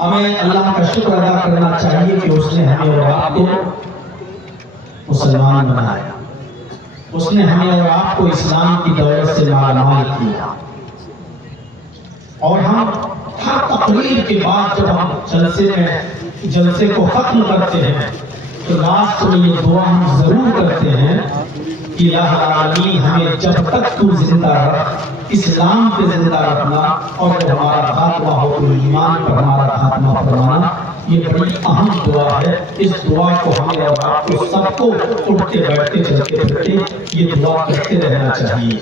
ہمیں اللہ کا شکر ادا کرنا چاہیے کہ اس نے ہمیں اور آپ کو مسلمان بنایا، اس نے ہمیں اور آپ کو اسلام کی دولت سے مالامال کیا، اور ہم ہر تقریر کے بعد جب ہم جلسے کو ختم کرتے ہیں تو لاسٹ میں یہ دعا ہم ضرور کرتے ہیں کہ الہ العالمین ہمیں جب تک تو زندہ رکھ اسلام پہ زندہ رکھنا، اور جب ہمارا خاتمہ ہو تو ایمان پر ہمارا خاتمہ فرمانا۔ یہ بڑی اہم دعا ہے، اس دعا کو ہمیں اور آپ کو سب کو اٹھتے بیٹھتے چلتے پھرتے یہ دعا کرتے رہنا چاہیے،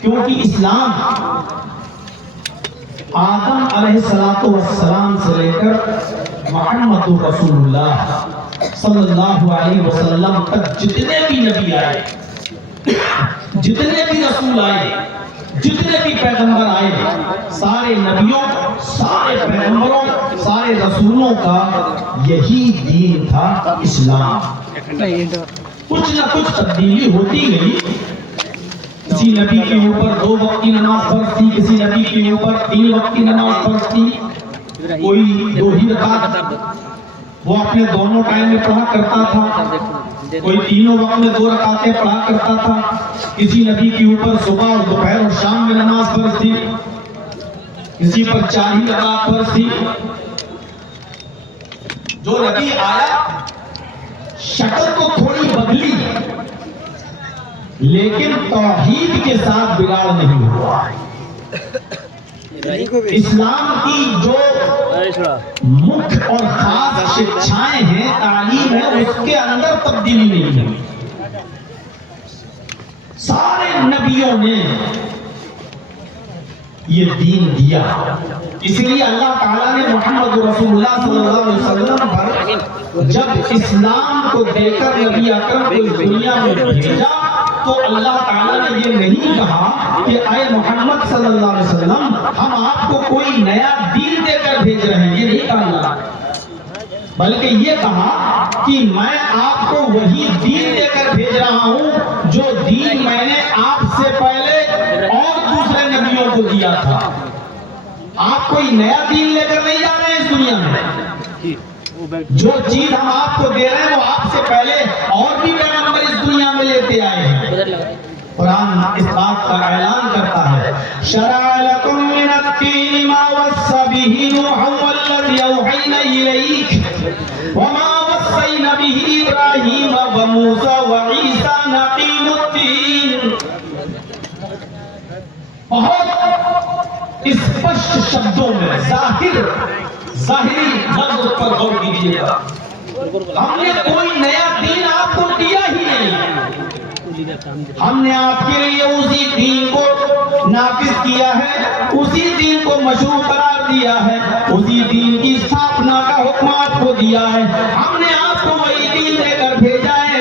کیونکہ اسلام آدم علیہ السلام سے لے کر محمد رسول اللہ صلی اللہ علیہ وسلم تک جتنے بھی نبی آئے، جتنے بھی رسول آئے، جتنے بھی پیغمبر آئے، سارے نبیوں، سارے پیغمبروں، سارے رسولوں کا یہی دین تھا، اسلام۔ کچھ نہ کچھ تبدیلی ہوتی گئی، کسی نبی کے اوپر 2 وقت کی نماز فرض تھی، کسی نبی کے اوپر 3 وقت کی نماز فرض تھی، کوئی 2 ہی رکعت وہ اپنے دونوں ٹائم میں پڑھا کرتا تھا، کوئی تینوں وقت میں 2 رکعتیں پڑھا کرتا تھا، کسی نبی کے اوپر صبح اور دوپہر اور شام میں نماز فرض تھی، کسی پر 4 ہی رکعت فرض تھی۔ جو نبی آیا شکل تو تھوڑی بدلی، لیکن توحید کے ساتھ بگاڑ نہیں ہوا۔ اسلام کی جو مکھ اور خاص شکشائیں ہیں، تعلیم ہے، اس کے اندر تبدیلی نہیں ہوئی۔ سارے نبیوں نے یہ دین دیا، اس لیے اللہ تعالیٰ نے محمد رسول اللہ صلی اللہ علیہ وسلم پر جب اسلام کو دے کر نبی اکرم کو اس دنیا میں بھیجا تو اللہ تعالیٰ نے یہ نہیں کہا کہ اے محمد صلی اللہ علیہ وسلم ہم آپ کو کوئی نیا دین دے کر بھیج رہے ہیں، یہ نہیں کہا اللہ، بلکہ یہ کہا کہ میں آپ کو وہی دین دے کر بھیج رہا ہوں جو دین میں نے آپ سے پہلے اور دوسرے نبیوں کو دیا تھا۔ آپ کوئی نیا دین لے کر نہیں جا رہے ہیں اس دنیا میں، جو چیز ہم آپ کو دے رہے ہیں وہ آپ سے پہلے اور بھی پیغمبر اس دنیا میں لیتے آئے ہیں۔ قرآن اس بات کا اعلان کرتا ہے، شرع لکم من الدین ما وصى به نوحا والذی اوحینا الیک وما وصینا به ابراہیم وموسیٰ وعیسیٰ ان اقیموا الدین۔ بہت اسپشٹ شبدوں میں ظاہری لفظ پر غور کیجیے گا، ہم نے کوئی نیا دین آپ کو دیا ہی نہیں، ہم نے آپ کے لیے اسی دین کو نافذ کیا ہے، اسی دین کو مشروع قرار دیا ہے، اسی دین کی استھاپنا کا حکم آپ کو دیا ہے۔ ہم نے آپ کو وہی دین دے کر بھیجا ہے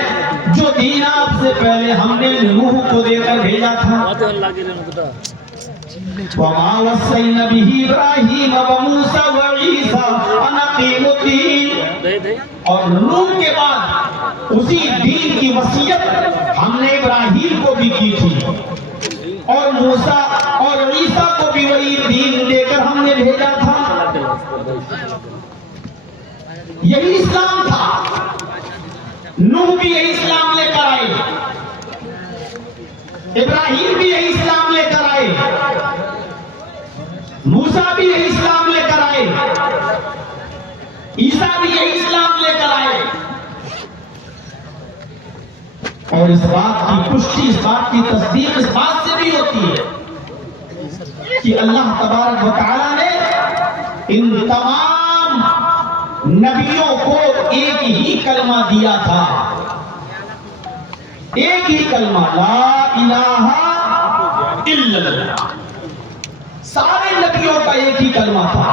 جو دین آپ سے پہلے ہم نے نوح کو دے کر بھیجا تھا۔ وَمَا وَصَّيْنَا بِهِ إِبْرَاهِيمَ وَمُوسَىٰ وَعِيسَىٰ أَنْ أَقِیمُوا الدِّینَ، اور نوح کے بعد اسی دین کی وصیت ہم نے ابراہیم کو بھی کی تھی، اور موسیٰ اور عیسیٰ کو بھی وہی دین دے کر ہم نے بھیجا تھا۔ یہی اسلام تھا، نوح بھی یہی اسلام لے کر آئے، ابراہیم بھی یہی اسلام لے کر آئے، موسیٰ بھی یہی اسلام لے کر آئے، عیسیٰ بھی یہی اسلام لے کر آئے۔ اور اس بات کی پشتی، اس بات کی تصدیق اس بات سے بھی ہوتی ہے کہ اللہ تبارک و تعالیٰ نے ان تمام نبیوں کو ایک ہی کلمہ دیا تھا، ایک ہی کلمہ، لا الہ الا اللہ۔ سارے نبیوں کا ایک ہی کلمہ تھا،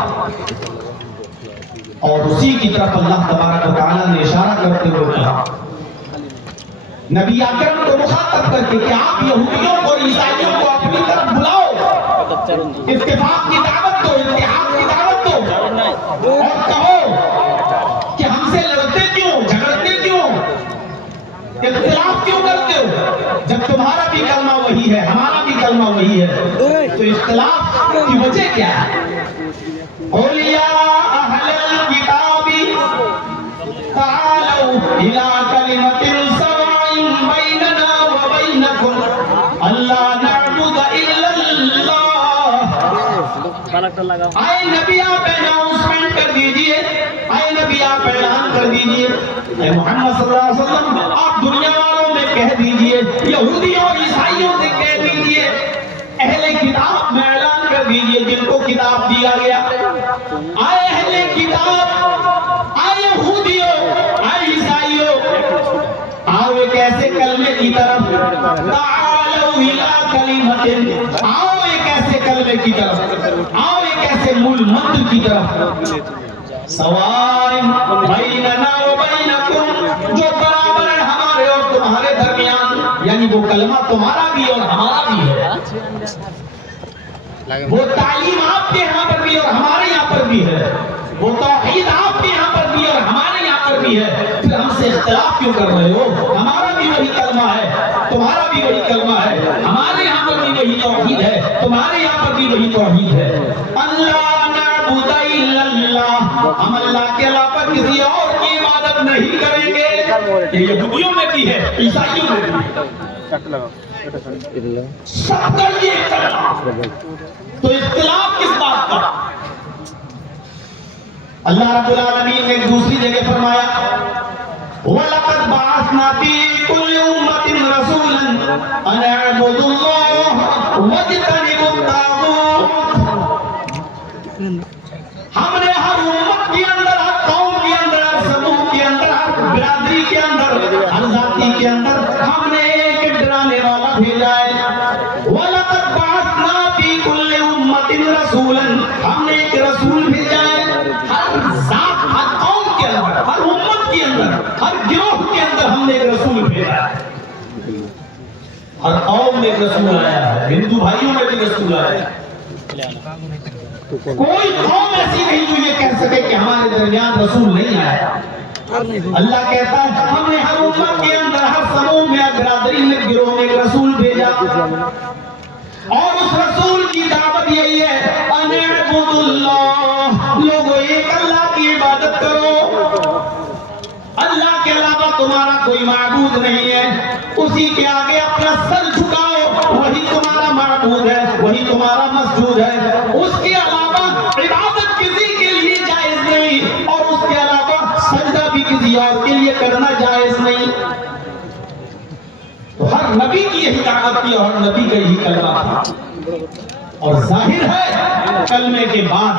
اور اسی کی طرف اللہ تبارک و تعالیٰ نے اشارہ کرتے ہوئے کہا، نبی اکرم کو مخاطب کر کے کہ آپ یہودیوں اور عیسائیوں کو اپنی طرف بلاؤ، اتفاق کی دعوت دو، اتحاد کی دعوت دو، اور کہو کہ ہم سے لڑتے کیوں، جھگڑتے کیوں، اختلاف کیوں کرتے ہو، جب تمہارا بھی کلمہ وہی ہے، ہمارا بھی کلمہ وہی ہے، تو اختلاف کی وجہ کیا ہے؟ قل یا اہل الکتاب تعالوا الی کلمۃ سواء بیننا وبینکم الا نعبد الا اللہ. اے نبی آپ اناؤنسمنٹ کر دیجئے، اے نبی آپ اعلان کر دیجئے، اے محمد صلی اللہ علیہ وسلم آپ دنیا والوں میں کہہ دیجئے، یہودیوں اور عیسائیوں سے کہہ دیجئے، اہل کتاب میں اعلان کر دیجئے جن کو کتاب دیا گیا، اے اہل کتاب، اے یہودیوں، اے عیسائیوں، آؤ ایک ایسے کلمے کی طرف، تعالوا الی کلمۃ، آؤ ایک ایسے کلمے کی طرف، آؤ ایک ایسے مول منتر کی طرف، سواء بیننا وبینکم، جو برابر ہے ہمارے اور تمہارے درمیان، یعنی وہ کلمہ تمہارا بھی اور ہمارا بھی ہے، وہ تعلیم آپ کے یہاں پر بھی اور ہمارے یہاں پر بھی ہے، وہ توحید آپ کے یہاں پر بھی اور ہمارے یہاں پر بھی ہے، پھر ہم سے اختلاف کیوں کر رہے ہو؟ ہمارا بھی وہی کلمہ ہے، تمہارا بھی وہی کلمہ ہے، ہمارے یہاں پر بھی وہی توحید ہے، تمہارے یہاں پر بھی وہی توحید ہے. اللہ نعبد الا اللہ، ہم اللہ کے علاوہ کسی اور کی عبادت نہیں کریں گے. یہ یہودیوں میں بھی ہے، عیسائیوں میں بھی ہے، سب کا یہ اختلاف. تو اختلاف کس بات کا؟ اللہ رب العالمین نے ایک دوسری جگہ فرمایا وَلَقَدْ بَعَثْنَا فِي كُلِّ أُمَّةٍ رَسُولًا أَنِ اعْبُدُوا اللَّهَ وَاجْتَنِبُوا الطَّاغُوتَ. ہم نے ہر امت کے اندر، ہر قوم کے اندر، ہر سموہ کے اندر، ہر برادری کے اندر، ہر ذاتی کے اندر ہم نے ایک ڈرانے والا بھیجا ہے. وَلَقَدْ بَعَثْنَا فِي كُلِّ أُمَّةٍ رَسُولًا، ہم نے ایک رسول بھیجا ہے ہر ذات، ہر قوم کے اندر، ہر امت کے اندر، ہر گروہ کے اندر ہم نے ایک رسول بھیجا ہے. ہر قوم میں ایک رسول آیا ہے، ہندو بھائیوں میں بھی رسول آیا ہے. کوئی قوم ایسی نہیں جو یہ کہہ سکے کہ ہمارے درمیان رسول نہیں آیا. اللہ کہتا ہے ہم نے ہر امت کے اندر، ہر سموہ میں، برادری میں، گروہ میں ایک رسول بھیجا، اور اس رسول کی دعوت یہی ہے ان اعبدوا اللہ، لوگوں ایک اللہ کی عبادت کرو، اللہ کے علاوہ تمہارا کوئی معبود نہیں ہے، اسی کے آگے اپنا سر جھکاؤ، وہی تمہارا معبود ہے، وہی تمہارا مسجود ہے، اس کے علاوہ عبادت کسی کے لیے جائز نہیں، اور اس کے علاوہ سجدہ بھی کسی اور کے لیے کرنا جائز نہیں. تو ہر نبی کی یہی دعوت تھی اور ہر نبی کا یہی کلمہ تھا. اور ظاہر ہے کلمے کے بعد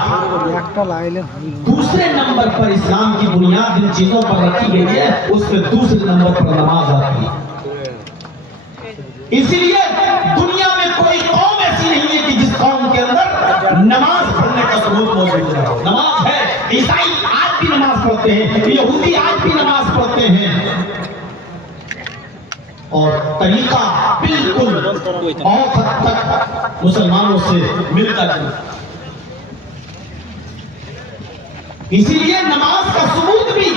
دوسرے نمبر پر اسلام کی بنیاد جن چیزوں پر رکھی گئی ہے، اس میں دوسرے نمبر پر نماز آتی ہے. اسی لیے دنیا میں کوئی قوم ایسی نہیں ہے کہ جس قوم کے اندر نماز پڑھنے کا ثبوت موجود ہے. نماز ہے، عیسائی آج بھی نماز پڑھتے ہیں، یہودی آج بھی نماز پڑھتے ہیں، اور طریقہ بالکل بہت حد تک مسلمانوں سے ملتا جلتا. اسی لیے نماز کا ثبوت بھی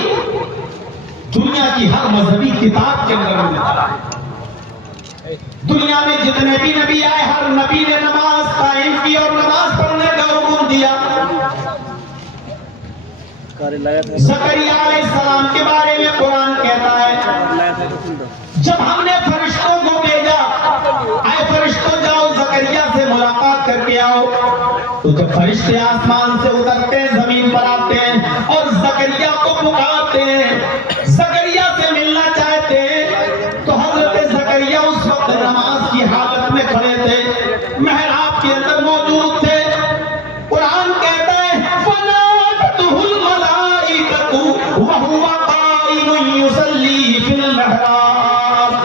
دنیا کی ہر مذہبی کتاب کے اندر ملتا ہے. دنیا میں جتنے بھی نبی آئے، ہر نبی نے نماز قائم کی اور نماز پڑھنے کا حکم دیا. زکریا علیہ السلام کے بارے میں قرآن کہتا ہے جب ہم نے فرشتوں کو بھیجا، اے فرشتوں جاؤ زکریا سے ملاقات کر کے آؤ، تو جب فرشتے آسمان سے اترتے ہیں، زمین پر آتے ہیں اور زکریا کو پکارتے ہیں، زکریا سے ملنا چاہتے ہیں، تو حضرت زکریا اس وقت نماز کی حالت میں کھڑے تھے، محراب کے اندر موجود تھے. قرآن کہتا ہے فَنَادَتْهُ الْمَلَائِكَةُ وَهُوَ قَائِمٌ يُصَلِّي فِي الْمِحْرَابِ.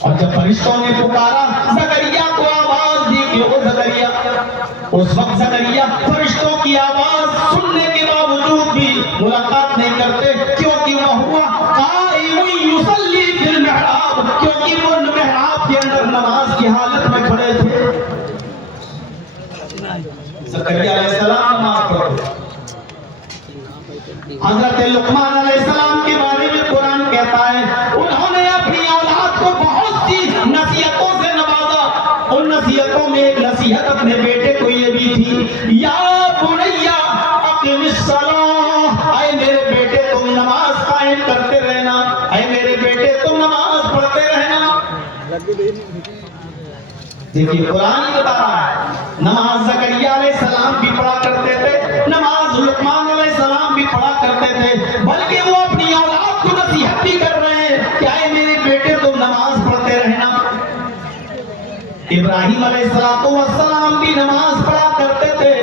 اور جب فرشتوں نے پکارا زکریا کو، آواز دی کہ او زکریا، اس وقت زکریا فرشتوں کی آواز سننے کے باوجود بھی ملاقات نہیں کرتے، کیونکہ وَهُوَ قَائِمٌ يُصَلِّي فِي الْمِحْرَابِ، کیونکہ وہ محراب کے اندر نماز کی حالت میں کھڑے تھے. زکریا علیہ السلام نماز پڑھتے. حضرت لقمان علیہ السلام کے بارے میں قرآن کہتا ہے انہوں نے اپنی اولاد کو بہت سی نصیحتوں سے نوازا. ان نصیحتوں میں ایک نصیحت اپنے بیٹے کو یہ بھی تھی، یا دیکھیے قرآن ہی بتا رہا ہے نماز زکریا علیہ السلام بھی پڑھا کرتے تھے، نماز لقمان علیہ السلام بھی پڑھا کرتے تھے، بلکہ وہ اپنی اولاد کو نصیحت بھی کر رہے ہیں کہ اے میرے بیٹے تم نماز پڑھتے رہنا۔ ابراہیم علیہ السلام بھی نماز پڑھا کرتے تھے۔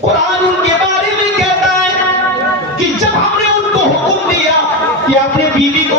قرآن ان کے بارے میں کہتا ہے کہ جب ہم نے ان کو حکم دیا کہ اپنے بیوی کو